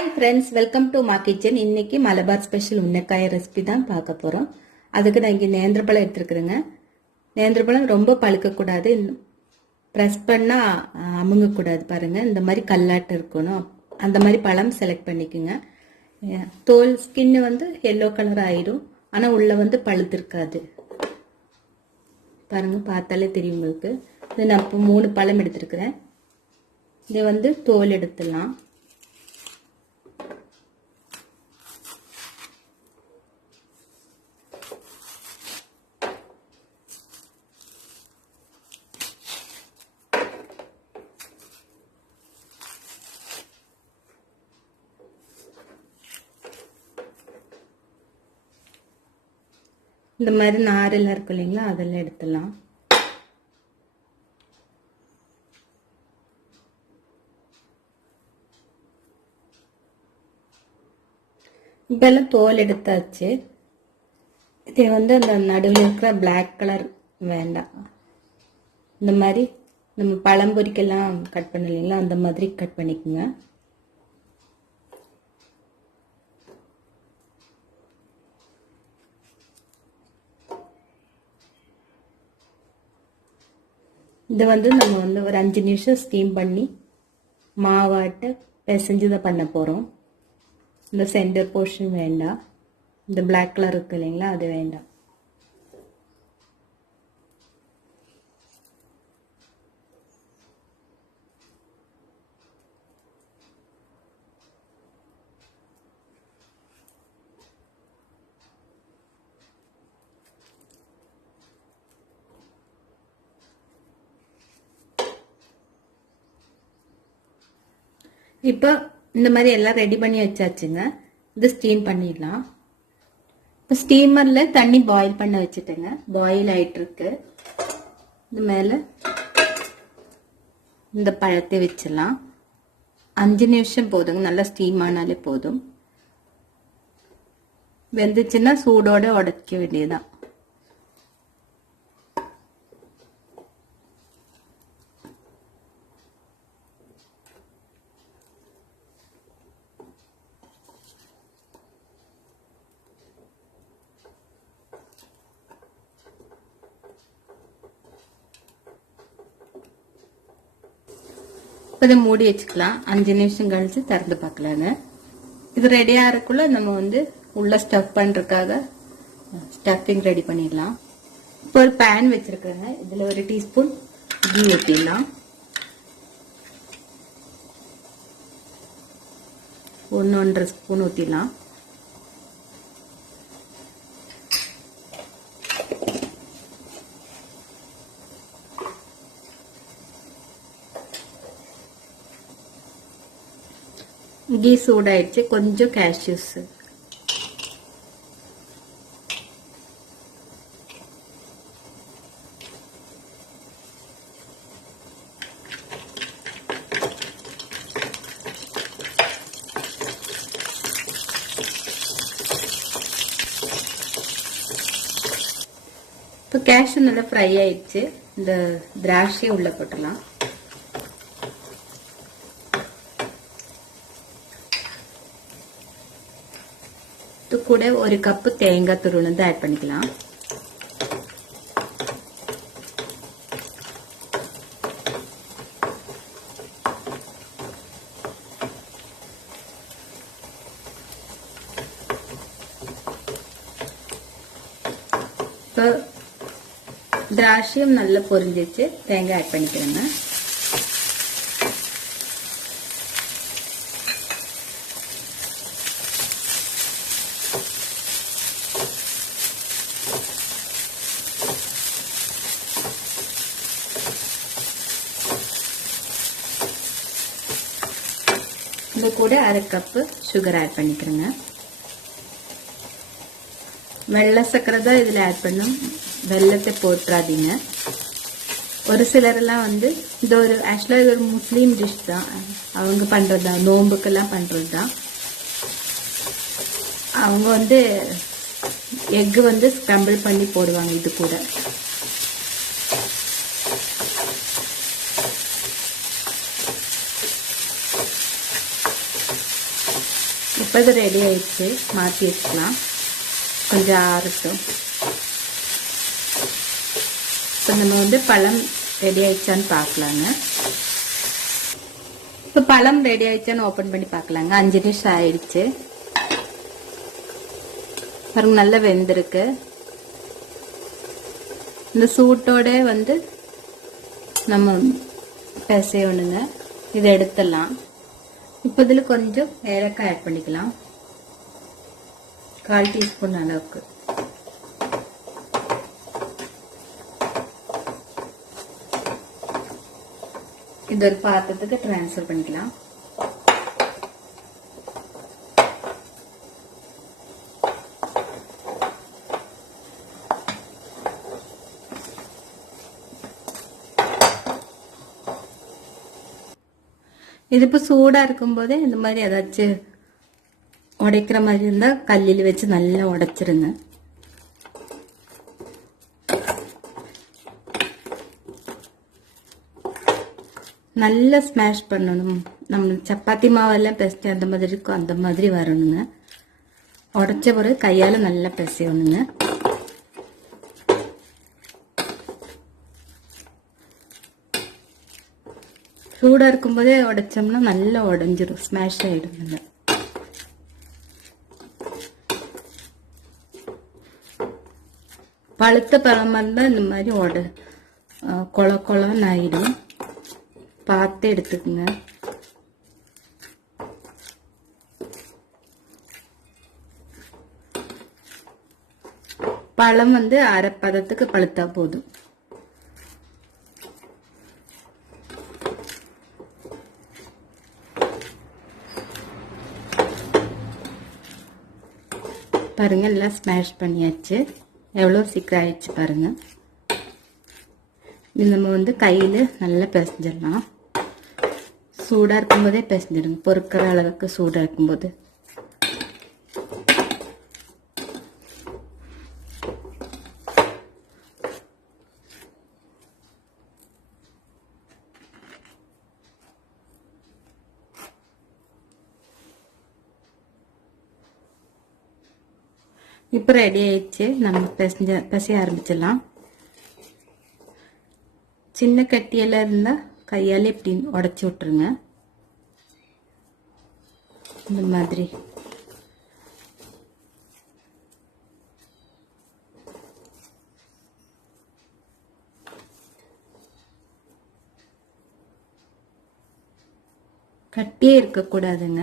Hi friends, welcome to my kitchen. இன்னைக்கு Malabar special உன்னக்காய recipe தான் பார்க்க போறோம். அதுக்கு நான் இங்க நேந்திரப்பழம் எடுத்துக்கிறேங்க. நேந்திரப்பழம் ரொம்ப பழுக்க கூடாது. பிரஸ் பண்ணா அமுங்க கூடாது பாருங்க. இந்த மாதிரி கல்லாட்ட இருக்கணும். அந்த மாதிரி பழம் செலக்ட் பண்ணிக்கங்க. தோல் ஸ்கின் வந்து yellow கலர் ஆயிடும். ஆனா உள்ள வந்து பழுத்து இருக்காது. பாருங்க பார்த்தாலே தெரியும் உங்களுக்கு. இது நான் 3 பழம் எடுத்துக்கிறேன். இது வந்து தோல் எடுத்துடலாம். இந்த மாதிரி நாரெல்லாம் இருக்கும் இல்லைங்களா, அதெல்லாம் எடுத்துடலாம். இப்பெல்லாம் தோல் எடுத்தாச்சு. இது வந்து அந்த நடுவில் இருக்கிற பிளாக் கலர் வேண்டாம். இந்த மாதிரி நம்ம பழம்பொரிக்கெல்லாம் கட் பண்ண இல்லைங்களா, அந்த மாதிரி கட் பண்ணிக்கோங்க. இது வந்து நம்ம வந்து ஒரு 5 நிமிஷம் ஸ்டீம் பண்ணி மாவாட்ட பிசைஞ்சு தான் பண்ண போகிறோம். இந்த சென்டர் போர்ஷன் வேண்டாம், இந்த பிளாக் கலர் இருக்கு இல்லைங்களா, அது வேண்டாம். இப்போ இந்த மாதிரி எல்லாம் ரெடி பண்ணி வச்சாச்சுங்க. இது ஸ்டீம் பண்ணிடலாம். இப்போ ஸ்டீமரில் தண்ணி பாயில் பண்ண வச்சுட்டேங்க. பாயில் ஆயிட்டு இருக்கு. இது மேலே இந்த பழத்தை வச்சிடலாம். 5 நிமிஷம் போதுங்க. நல்லா ஸ்டீம் ஆனாலே போதும். வெந்துச்சுன்னா சூடோட உடைக்க வேண்டியதுதான். இதை மூடி வச்சுக்கலாம். 5 நிமிஷம் கழிச்சு திறந்து பார்க்கலாங்க. இது ரெடியா இருக்குள்ள நம்ம வந்து உள்ள ஸ்டஃப் பண்றதுக்காக ஸ்டஃபிங் ரெடி பண்ணிடலாம். இப்போ ஒரு பேன் வச்சிருக்கேங்க. இதுல 1 டீஸ்பூன் கீ ஊற்றிடலாம். 1-1.5 ஸ்பூன் ஊற்றிடலாம். கீ சூடாயிடுச்சு. கொஞ்சம் கேஷ்யூஸ், இப்போ கேஷ்யூ நல்லா ஃப்ரை ஆயிடுச்சு. இந்த திராட்சையை உள்ள போட்டுடலாம். இது கூட 1 கப்பு தேங்காய் துருவல் ஆட் பண்ணிக்கலாம். இப்போ திராட்சையும் நல்லா பொரிஞ்சிச்சு. தேங்காய் ஆட் பண்ணிக்கிறேங்க. இது கூட 1/2 கப்பு சுகர் ஆட் பண்ணிக்கிறேங்க. வெள்ளை சர்க்கரை தான் இதில் ஆட் பண்ணும். வெள்ளத்தை போட்டுறாதீங்க. ஒரு சிலரெல்லாம் வந்து இது ஒரு ஆக்சுவலாக இது ஒரு முஸ்லீம் டிஷ் தான். அவங்க பண்ணுறது தான், நோம்புக்கெல்லாம் பண்ணுறது தான். அவங்க வந்து எக்கு வந்து ஸ்க்ரம்பிள் பண்ணி போடுவாங்க இது கூட. இப்போ இது ரெடி ஆயிடுச்சு, மாற்றி வச்சுக்கலாம். கொஞ்சம் ஆறட்டும். இப்போ நம்ம வந்து பழம் ரெடி ஆயிடுச்சான்னு பார்க்கலாங்க. இப்போ பழம் ரெடி ஆயிடுச்சான்னு ஓப்பன் பண்ணி பார்க்கலாங்க. 5 நிமிஷம் ஆயிடுச்சு பாருங்க, நல்லா வெந்திருக்கு. இந்த சூட்டோட வந்து நம்ம பிசையணுங்க. இதை எடுத்துடலாம். இப்போ இதில் கொஞ்சம் ஏலக்காய் ஆட் பண்ணிக்கலாம், 1/4 டீஸ்பூன் அளவுக்கு. இது ஒரு பாத்திரத்துக்கு ட்ரான்ஸ்ஃபர் பண்ணிக்கலாம். இது இப்போ சூடாக இருக்கும்போதே இந்த மாதிரி ஏதாச்சும் உடைக்கிற மாதிரி இருந்தால் கல்லில் வச்சு நல்லா உடைச்சிருங்க. நல்லா ஸ்மாஷ் பண்ணணும். நம்ம சப்பாத்தி மாவெல்லாம் பிசைஞ்சு அந்த மாதிரி இருக்கும், அந்த மாதிரி வரணுங்க. உடைச்ச பிறகு கையால் நல்லா பிசையணுங்க. சூடாக இருக்கும்போதே உடைச்சோம்னா நல்லா உடஞ்சிரும், ஸ்மாஷ் ஆகிடுங்க. பழுத்த பழமாக இருந்தால் இந்த மாதிரி கொல கொலன்னு ஆகிடும், பார்த்து எடுத்துக்குங்க. பழம் வந்து அரை பதத்துக்கு பழுத்தா போதும். பாருங்க, எல்லாம் ஸ்மாஷ் பண்ணியாச்சு. எவ்வளோ சீக்கிரம் ஆயிடுச்சு பாருங்க. இது நம்ம வந்து கையில் நல்லா பிசைஞ்சிடலாம். சூடாக இருக்கும்போதே பிசைஞ்சிடுங்க, பொறுக்கிற அளவுக்கு சூடாக இருக்கும்போது. இப்போ ரெடி ஆயிடுச்சு, நம்ம பிசைய ஆரம்பிச்சிடலாம். சின்ன கட்டியெல்லாம் இருந்தால் கையால் இப்படி உடச்சி விட்டுருங்க. இந்த மாதிரி கட்டியே இருக்கக்கூடாதுங்க.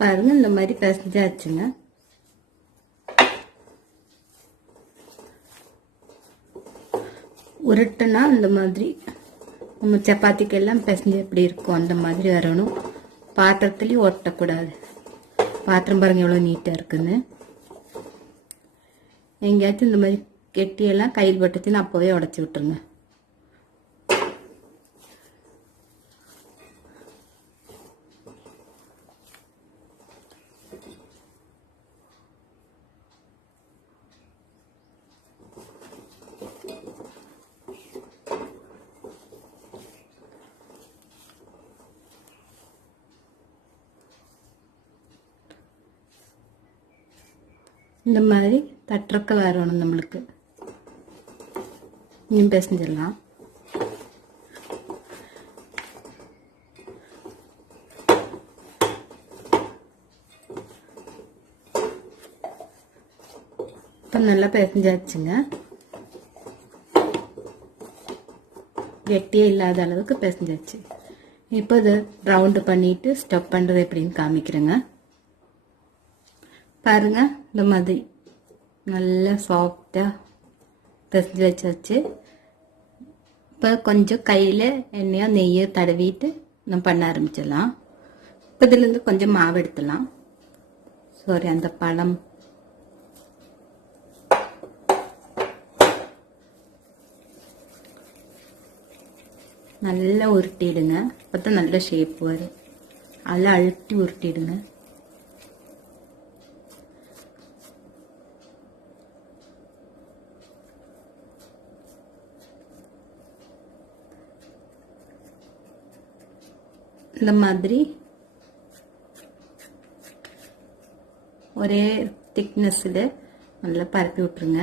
பாருங்க, இந்த மாதிரி பிசைஞ்சாச்சுங்க. உருட்டுனா இந்த மாதிரி நம்ம சப்பாத்திக்கெல்லாம் பிசைஞ்சு எப்படி இருக்கும் அந்த மாதிரி வரணும். பாத்திரத்துலேயும் ஒட்டக்கூடாது. பாத்திரம் பாருங்க எவ்வளோ நீட்டாக இருக்குன்னு. எங்கேயாச்சும் இந்த மாதிரி கெட்டியெல்லாம் கையில் பட்டுச்சுன்னு அப்போவே உடச்சி விட்டுருங்க. இந்த மாதிரி தட்டுறக்க வரணும் நம்மளுக்கு. இன்னும் பிசைஞ்சிடலாம். இப்போ நல்லா பிசைஞ்சாச்சுங்க. கெட்டியே இல்லாத அளவுக்கு பிசைஞ்சாச்சு. இப்போ இதை ரவுண்டு பண்ணிட்டு ஸ்டப் பண்ணுறது எப்படின்னு காமிக்கிறேங்க. பாருங்க, இந்த மாதிரி நல்லா சாஃப்டாக பிசைஞ்சு வச்சாச்சு. இப்போ கொஞ்சம் கையில் எண்ணெயோ நெய்யோ தடவிட்டு நம்ம பண்ண ஆரம்பிச்சிடலாம். இப்போ இதுலேருந்து கொஞ்சம் மாவு எடுத்துடலாம். சாரி, அந்த பழம் நல்லா உருட்டிடுங்க. அப்போ தான் நல்ல ஷேப் வரும். அதில் அழுத்தி உருட்டிடுங்க. இந்த மாதிரி ஒரே திக்னஸ்ல நல்லா பரப்பி விட்டுருங்க.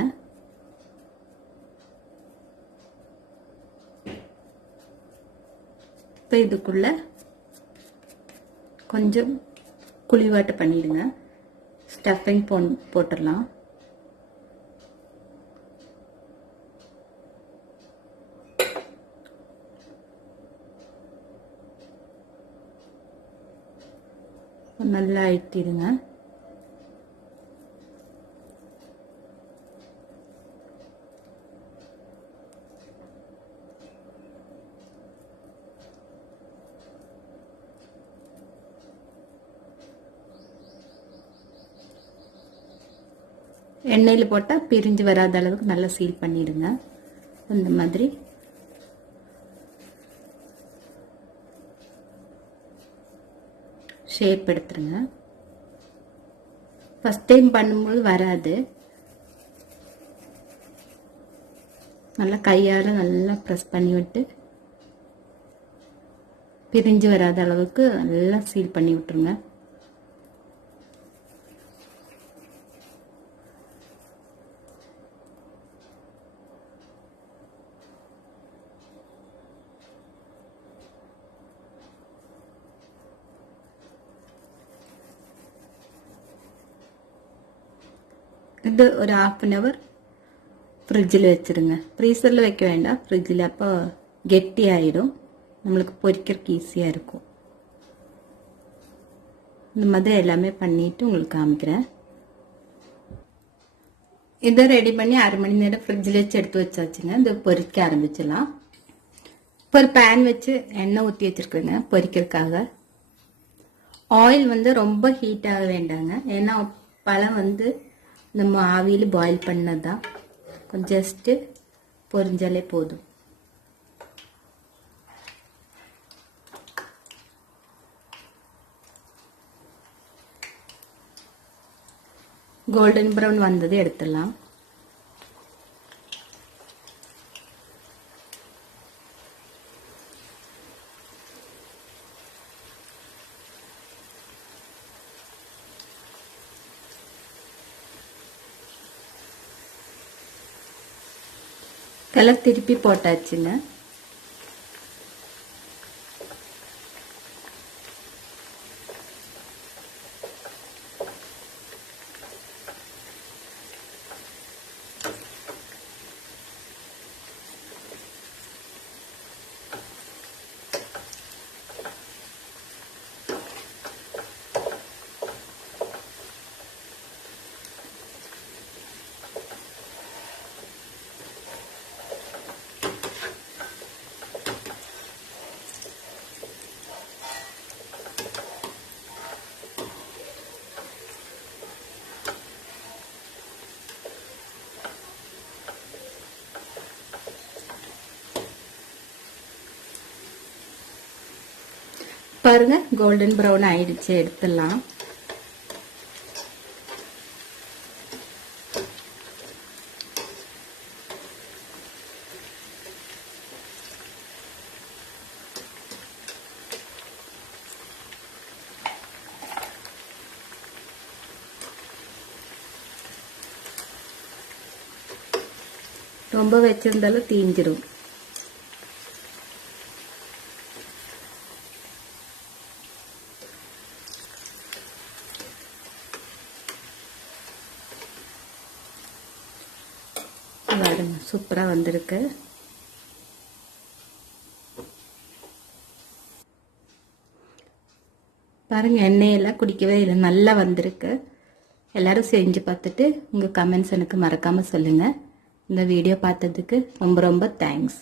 இப்போ இதுக்குள்ள கொஞ்சம் குழிவாட்டு பண்ணிடுங்க. ஸ்டஃபிங் போட்டுடலாம். நல்லா அழுத்திடுங்க. எண்ணெயில் போட்டால் பிரிஞ்சு வராத அளவுக்கு நல்லா சீல் பண்ணிடுங்க. இந்த மாதிரி ஷேப் எடுத்துருங்க. ஃபர்ஸ்ட் டைம் பண்ணும்போது வராது. நல்லா கையால் நல்லா ப்ரெஸ் பண்ணி விட்டு பிரிஞ்சு வராத அளவுக்கு நல்லா சீல் பண்ணி விட்டுருங்க. இது ஒரு 1/2 அன் ஹவர் ஃப்ரிட்ஜில் வச்சுருங்க. ஃப்ரீசரில் வைக்க வேண்டாம், ஃப்ரிட்ஜில். அப்போ கெட்டி ஆகிடும், நம்மளுக்கு பொரிக்கிறதுக்கு ஈஸியாக இருக்கும். இந்த மாதிரி எல்லாமே பண்ணிவிட்டு உங்களுக்கு காமிக்கிறேன். இதை ரெடி பண்ணி 1/2 மணி நேரம் ஃப்ரிட்ஜில் வச்சு எடுத்து வச்சாச்சுங்க. இது பொரிக்க ஆரம்பிச்சிடலாம். இப்போ ஒரு பேன் வச்சு எண்ணெய் ஊற்றி வச்சுருக்குறேங்க பொரிக்கிறதுக்காக. ஆயில் வந்து ரொம்ப ஹீட் ஆக வேண்டாங்க, ஏன்னா பழம் வந்து நம்ம ஆவியில் பாயில் பண்ணதான். கொஞ்சம் ஜஸ்ட்டு பொரிஞ்சாலே போதும். கோல்டன் ப்ரௌன் வந்தது எடுத்துடலாம். கலர் திருப்பி போட்டாச்சுங்க. பாருங்க, கோல்டன் ப்ரௌன் ஆயிடுச்சு, எடுத்துடலாம். ரொம்ப வச்சிருந்தாலும் தீஞ்சிரும். சூப்பரா வந்திருக்கு. பாருங்க, எண்ணெயெல்லாம் குடிக்கவே இல்லை, நல்லா வந்திருக்கு. எல்லாரும் செஞ்சு பார்த்துட்டு உங்க கமெண்ட்ஸ் எனக்கு மறக்காம சொல்லுங்க. இந்த வீடியோ பார்த்ததுக்கு ரொம்ப ரொம்ப தேங்க்ஸ்.